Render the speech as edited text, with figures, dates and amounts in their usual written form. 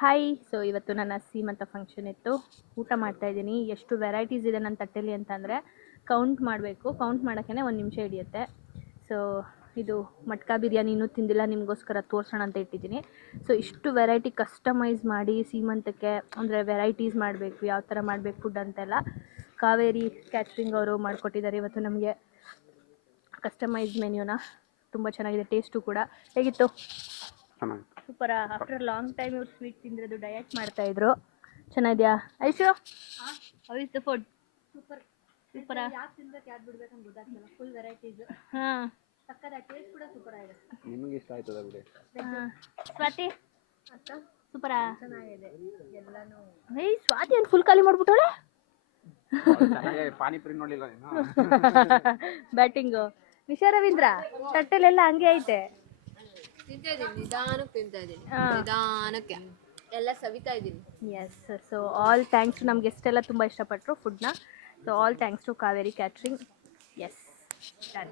Hi. So ಇವತ್ತು ನನ್ನ ಸೀಮಂತ function ಇತ್ತು. ಊಟ ಮಾಡ್ತಾಯಿದ್ದೀನಿ. ಎಷ್ಟು ವೆರೈಟೀಸ್ ಇದೆ ನನ್ನ ತಟ್ಟೆಲಿ ಅಂತಂದರೆ ಕೌಂಟ್ ಮಾಡಬೇಕು. ಕೌಂಟ್ ಮಾಡೋಕ್ಕೆ 1 ನಿಮಿಷ ಹಿಡಿಯುತ್ತೆ. ಸೊ ಇದು ಮಟ್ಕಾ ಬಿರಿಯಾನಿ ಇನ್ನೂ ತಿಂದಿಲ್ಲ, ನಿಮಗೋಸ್ಕರ ತೋರಿಸೋಣ ಅಂತ ಇಟ್ಟಿದ್ದೀನಿ. ಸೊ ಇಷ್ಟು ವೆರೈಟಿ ಕಸ್ಟಮೈಸ್ ಮಾಡಿ ಸೀಮಂತಕ್ಕೆ ಅಂದರೆ ವೆರೈಟೀಸ್ ಮಾಡಬೇಕು, ಯಾವ ಥರ ಮಾಡಬೇಕು ಫುಡ್ ಅಂತೆಲ್ಲ ಕಾವೇರಿ ಕ್ಯಾಟ್ರಿಂಗ್ ಅವರು ಮಾಡಿಕೊಟ್ಟಿದ್ದಾರೆ ಇವತ್ತು ನಮಗೆ ಕಸ್ಟಮೈಸ್ ಮೆನ್ಯೂನ. ತುಂಬ ಚೆನ್ನಾಗಿದೆ, ಟೇಸ್ಟು ಕೂಡ. ಹೇಗಿತ್ತು? ಸೂಪರಾ. ಆಫ್ಟರ್ ಲಾಂಗ್ ಟೈಮ್ ಇವ್ರು ಸ್ವೀಟ್ ತಿಂದಿರೋದು, ಡಯಟ್ ಮಾಡ್ತಾಯಿದ್ರು. ಚೆನ್ನಾಗಿದೆಯಾ Aishu? How is the food? Super. ಸೂಪರಾ? ಯಾಕೆ ತಿನ್ಬೇಕು ಯಾಕೆ ಬಿಡ್ಬೇಕು ಅಂತ ಗೊತ್ತಾಗ್ತಿಲ್ಲ. Full varieties. ಹಾಂ, ಸಕ್ಕದ ಟೇಸ್ಟ್ ಕೂಡ ಸೂಪರ್ ಆಗಿದೆ. ನಿಮಗೆ ಇಷ್ಟ ಆಯ್ತದ ಬಿಡಿ. ಸ್ವಾತಿ ಅಕ್ಕ ಸೂಪರಾ? ಚೆನ್ನಾಗಿದೆ ಎಲ್ಲಾನು. ಏಯ್ ಸ್ವಾತಿ ಏನು ಫುಲ್ ಖಾಲಿ ಮಾಡ್ಬಿಟ್ಟವಳೆ. ಪಾನಿಪುರಿ ನೋಡಿಲ್ಲ ಬ್ಯಾಟಿಂಗು. ನಿಶಾ ರವೀಂದ್ರ ತಟ್ಟೆಲೆಲ್ಲ ಹಂಗೆ ಐತೆ. ನಿಧಾನಕ್ಕೆ ತಿಂತಾ ಇದ್ದೀನಿ, ನಿಧಾನಕ್ಕೆ ಎಲ್ಲ ಸವಿತಾ ಇದ್ದೀನಿ. ಎಸ್. So all thanks. ನಮ್ಮ ಗೆಸ್ಟ್ ಎಲ್ಲ ತುಂಬ ಇಷ್ಟಪಟ್ಟರು ಫುಡ್ನ. So all thanks to Kaveri catering. Yes, done.